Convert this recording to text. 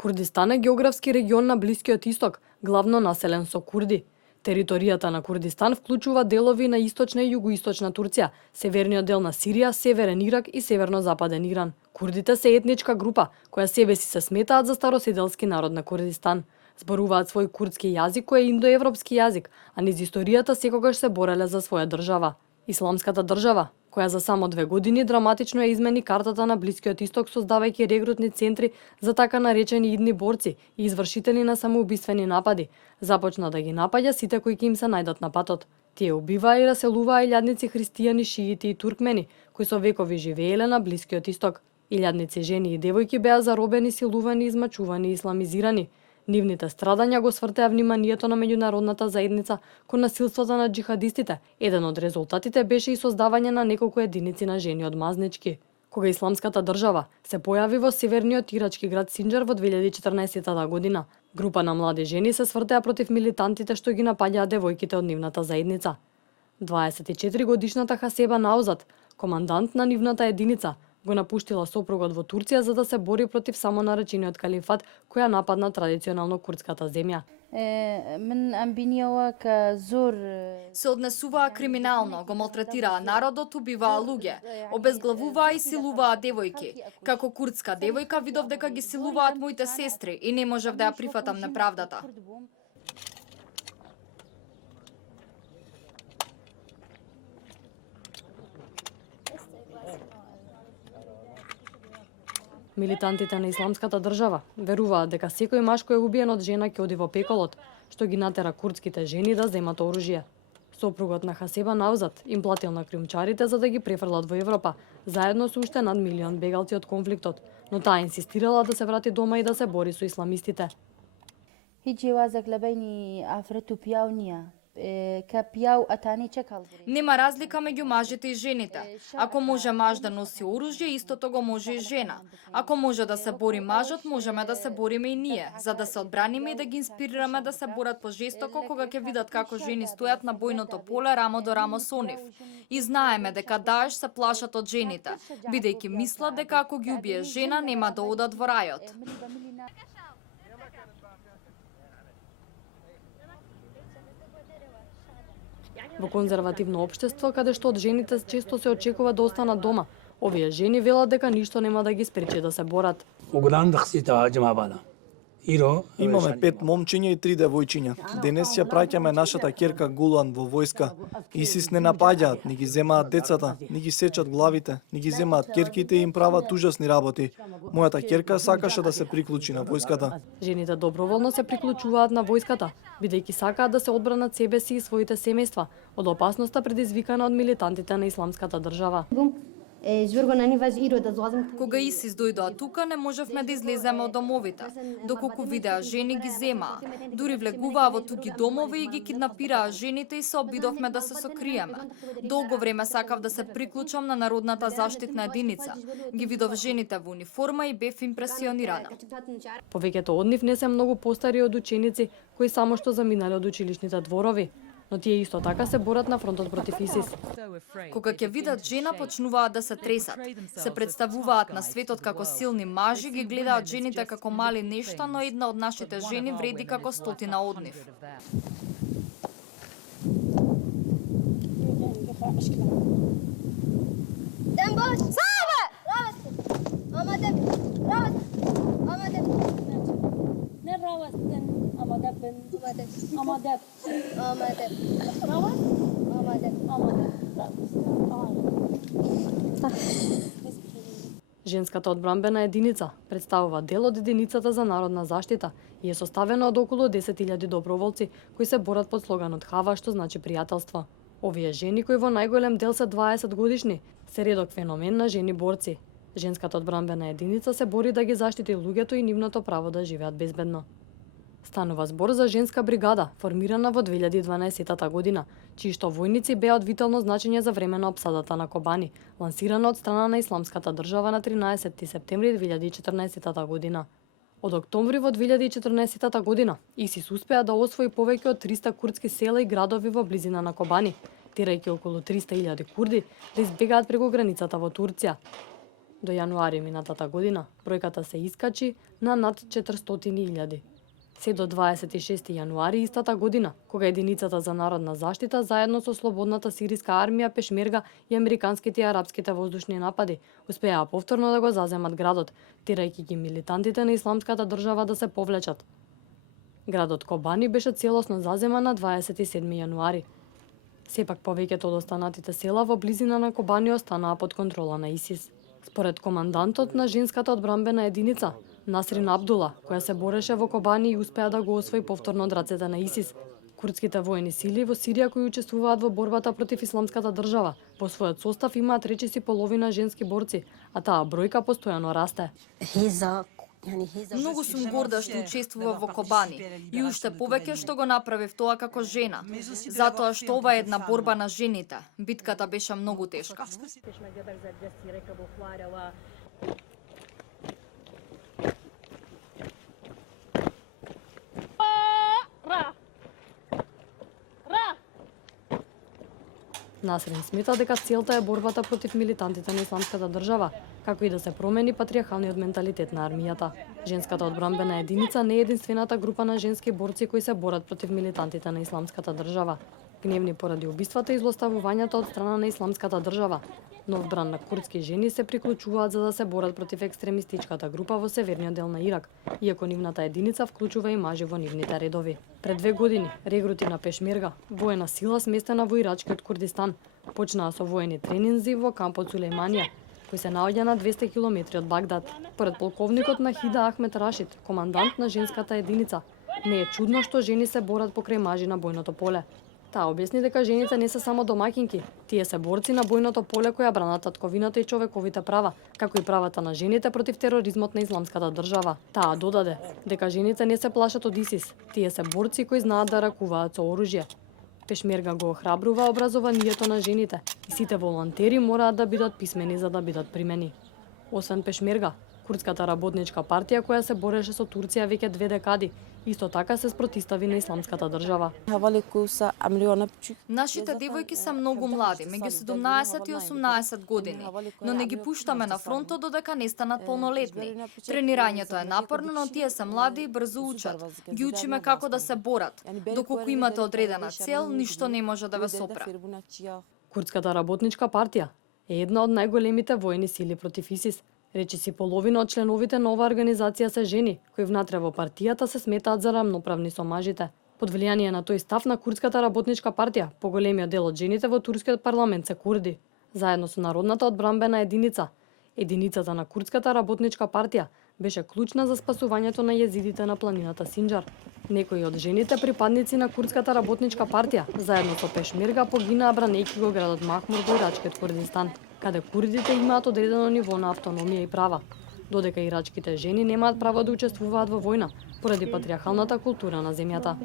Курдистан е географски регион на Блискиот Исток, главно населен со курди. Територијата на Курдистан вклучува делови на источна и југоисточна Турција, северниот дел на Сирија, северен Ирак и северно-западен Иран. Курдите се етничка група, која себе си се сметаат за староседелски народ на Курдистан. Зборуваат свој курдски јазик кој е индоевропски јазик, а низ историјата секогаш се бореле за своја држава. Исламската држава, која за само 2 години драматично ја измени картата на Блискиот Исток создавајќи регрутни центри за така наречени идни борци и извршители на самоубиствени напади, започна да ги напаѓа сите кои ќе им се најдат на патот. Тие убиваа и раселуваа илјадници христијани, шиити и туркмени, кои со векови живееле на Блискиот Исток. Илјадници жени и девојки беа заробени, силувани, измачувани и исламизирани. Нивните страдања го свртеа вниманието на меѓународната заедница кон насилството на џихадистите. Еден од резултатите беше и создавање на неколку единици на жени од мазнички. Кога исламската држава се појави во северниот ирачки град Синџар во 2014 година, група на млади жени се свртеа против милитантите што ги напаѓаа девојките од нивната заедница. 24 годишната Хасеба Наузат, командант на нивната единица, го напуштила сопругот во Турција за да се бори против самонаречениот калифат која нападна традиционално курдската земја. Се однесуваа криминално, го малтретираа народот, убиваа луѓе, обезглавуваа и силуваа девојки. Како курдска девојка видов дека ги силуваат моите сестри и не можев да ја прифатам неправдата. Милитантите на исламската држава веруваат дека секој маж кој е убиен од жена ќе оди во пеколот, што ги натера курдските жени да земат оружје. Сопругот на Хасеба Наузат им платил на криумчарите за да ги префрлат во Европа, заедно со уште над 1 милион бегалци од конфликтот, но таа инсистирала да се врати дома и да се бори со исламистите. Нема разлика меѓу мажите и жените. Ако може маж да носи оружје, истото го може и жена. Ако може да се бори мажот, можеме да се бориме и ние, за да се одбраниме и да ги инспирираме да се борат пожестоко кога ќе видат како жени стојат на бојното поле рамо до рамо со нив. И знаеме дека Даеш се плашат од жените, бидејќи мислат дека ако ги убие жена нема да одат во рајот. Во конзервативно општество, каде што од жените често се очекува да останат дома, овие жени велат дека ништо нема да ги спречи да се борат. Имаме 5 момчиња и 3 девојчиња. Денес ја праќаме нашата ќерка Гулан во војска. ИСИС не напаѓаат, ни ги земаат децата, ни ги сечат главите, ни ги земаат ќерките и им прават ужасни работи. Мојата ќерка сакаше да се приклучи на војската. Жените доброволно се приклучуваат на војската, бидејќи сакаат да се одбранат себе си и своите семејства од опасноста предизвикана од милитантите на исламската држава. Кога ИСИС дојдоа тука, не можевме да излеземе од домовите, доколку видеа жени ги земаа. Дури влегуваа во туги домови и ги киднапираа жените и се обидовме да се сокриеме. Долго време сакав да се приклучам на народната заштитна единица. Ги видов жените во униформа и бев импресионирана. Повеќето од нив не се многу постари од ученици кои само што заминале од училишните дворови, но тие исто така се борат на фронтот против ИСИС. Кога ќе видат жена, почнуваат да се тресат. Се представуваат на светот како силни мажи, ги гледаат жените како мали нешта, но една од нашите жени вреди како 100 од нив. Женската одбранбена единица представува дел од единицата за народна заштита и е составена од околу 10.000 доброволци кои се борат под слоганот Хава, што значи пријателство. Овие жени кои во најголем дел се 20 годишни, се редок феномен на жени борци. Женската одбранбена единица се бори да ги заштити луѓето и нивното право да живеат безбедно. Станува збор за женска бригада, формирана во 2012 година, чии што војници беа од витално значење за време на опсадата на Кобани, лансирана од страна на Исламската држава на 13 септември 2014 година. Од октомври во 2014 година ИСИС успеа да освои повеќе од 300 курдски села и градови во близина на Кобани, терајќи околу 300.000 курди да избегаат преку границата во Турција. До јануари минатата година бројката се искачи на над 400.000. Се до 26 јануари истата година, кога единицата за народна заштита заедно со слободната сириска армија Пешмерга и американските и арапските воздушни напади успеа повторно да го заземат градот, терајќи ги милитантите на исламската држава да се повлечат. Градот Кобани беше целосно заземан на 27 јануари. Сепак повеќето од останатите села во близина на Кобани останаа под контрола на ИСИС. Според командантот на женската одбранбена единица, Насрин Абдула, која се бореше во Кобани и успеа да го освои повторно од рацете на ИСИС, курдските воени сили во Сирија кои учествуваат во борбата против исламската држава, во својот состав имаат речиси половина женски борци, а таа бројка постојано расте. Многу сум горда што учествував во Кобани и уште повеќе што го направив тоа како жена, затоа што ова е една борба на жените. Битката беше многу тешка. Насрин смета дека целта е борбата против милитантите на исламската држава, како и да се промени патриархалниот менталитет на армијата. Женската одбранбена единица не е единствената група на женски борци кои се борат против милитантите на исламската држава. Гневни поради убиствата и злоставувањата од страна на исламската држава, нов бран на курдски жени се приклучуваат за да се борат против екстремистичката група во северниот дел на Ирак, иако нивната единица вклучува и мажи во нивните редови. Пред 2 години, регрути на Пешмерга, воена сила сместена во ирачкиот Курдистан, почнаа со воени тренинзи во кампот Сулейманија, кој се наоѓа на 200 километри од Багдад. Поред полковникот Нахида Ахмед Рашид, командант на женската единица, не е чудно што жени се борат покрај мажи на бојното поле. Таа објасни дека жените не се само домаќинки, тие се борци на бојното поле кои ја бранат татковината и човековите права, како и правата на жените против тероризмот на исламската држава. Таа додаде дека жените не се плашат од ИСИС, тие се борци кои знаат да ракуваат со оружје. Пешмерга го охрабрува образованието на жените и сите волонтери мораат да бидат писмени за да бидат примени. Освен Пешмерга, Курдската работничка партија која се бореше со Турција веќе 2 декади, исто така се спротистави на исламската држава. Нашите девојки се многу млади, меѓу 17 и 18 години, но не ги пуштаме на фронтот додека не станат полнолетни. Тренирањето е напорно, но тие се млади и брзо учат. Ги учиме како да се борат. Доколку имате одредена цел, ништо не може да ве сопре. Курдската работничка партија е една од најголемите воени сили против ИСИС. Речиси половина од членовите на оваа организација се жени, кои внатре во партијата се сметаат за рамноправни со мажите. Под влијание на тој став на Курдската работничка партија, поголемиот дел од жените во турскиот парламент се курди. Заедно со Народната одбранбена единица, единицата на Курдската работничка партија беше клучна за спасувањето на језидите на планината Синџар. Некои од жените припадници на Курдската работничка партија, заедно со Пешмерга, погинаа бранејќи го градот Махмур во ирачкиот Курдистан, каде курдите имаат одредено ниво на автономија и права, додека ирачките жени немаат право да учествуваат во војна поради патриархалната култура на земјата.